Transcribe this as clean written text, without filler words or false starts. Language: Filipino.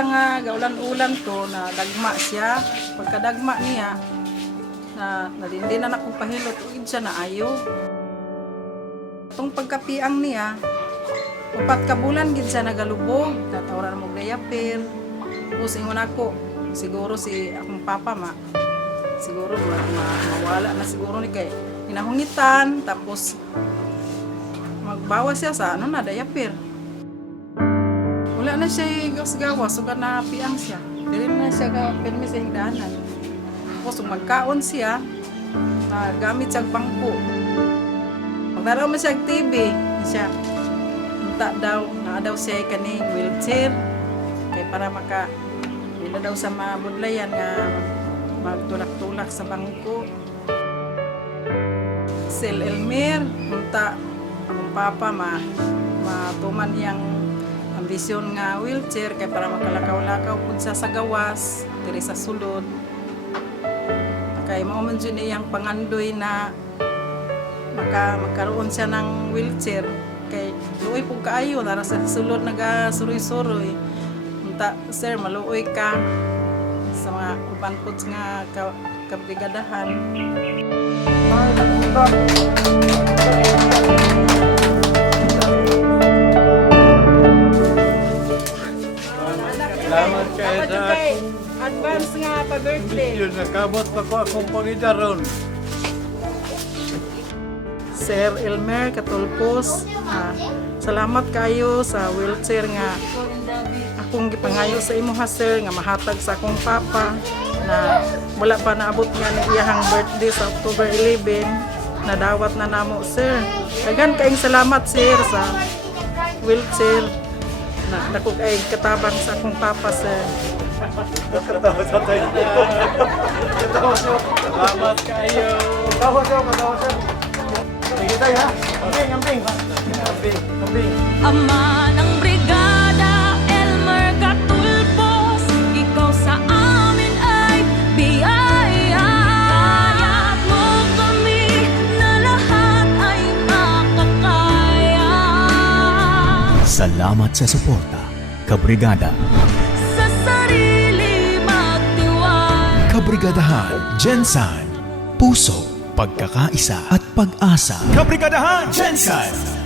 siya nga gaulan-ulan to na dagma siya. Pagkadagma niya na nalindi na akong pahilot ugid siya na ayo. Tong pagkapiang niya, 4 ka bulan gid siya nagalubog, natawran mo diaper. Tapos ingon ako, siguro si akong papa siguro mawala na siguro ni kay hinahungitan, tapos magbawas siya sa diaper. Wala na siya gawas-gawas, so na piang siya. Dili na siya ka permi sa higdanan. Tapos magkaon siya, gamit siya bangko. Magdaraw mo siya TV, siya. Unta daw, daw siya kaning wheelchair. Kay para hindi daw sa mabudlayan nga magtulak-tulak sa bangko. Sel Elmer, unta ang papa matuman niyang ambisyon nga wheelchair kay para makalakaw-lakaw pud sa gawas diri sa sulod. Kay mao man jud iyang pangandoy na magkaroon siya ng wheelchair kay luoy pug kaayo nara sa sulod nagasuroy-suroy. Unta sir, maluoy ka sa mga uban pud nga kabrigadahan. Salamat kayo sa advance nga pa-birthday. yun. Nakamot pa ko akong pangidaron. Sir Elmer Katulpos, salamat kayo sa wheelchair nga akong gipangayo sa imo ha sir, nga mahatag sa akong papa na wala pa naabot nga ni iyahang birthday sa October 11, nadawat na namo sir. Dagan kaayong salamat sir sa wheelchair na dako kay katabang sa akong papa sir. Salamat kayo. Ama ng brigada, Elmer Katulpos, ikaw sa amin ay biyaya. Kaya't mo kami na lahat ay makakaya. Salamat sa suporta, Kabrigada. Sa sarili magtiwala. Kabrigadahan, Jensan, puso, pagkakaisa at pag-asa. Kabrigadahan, Jensan!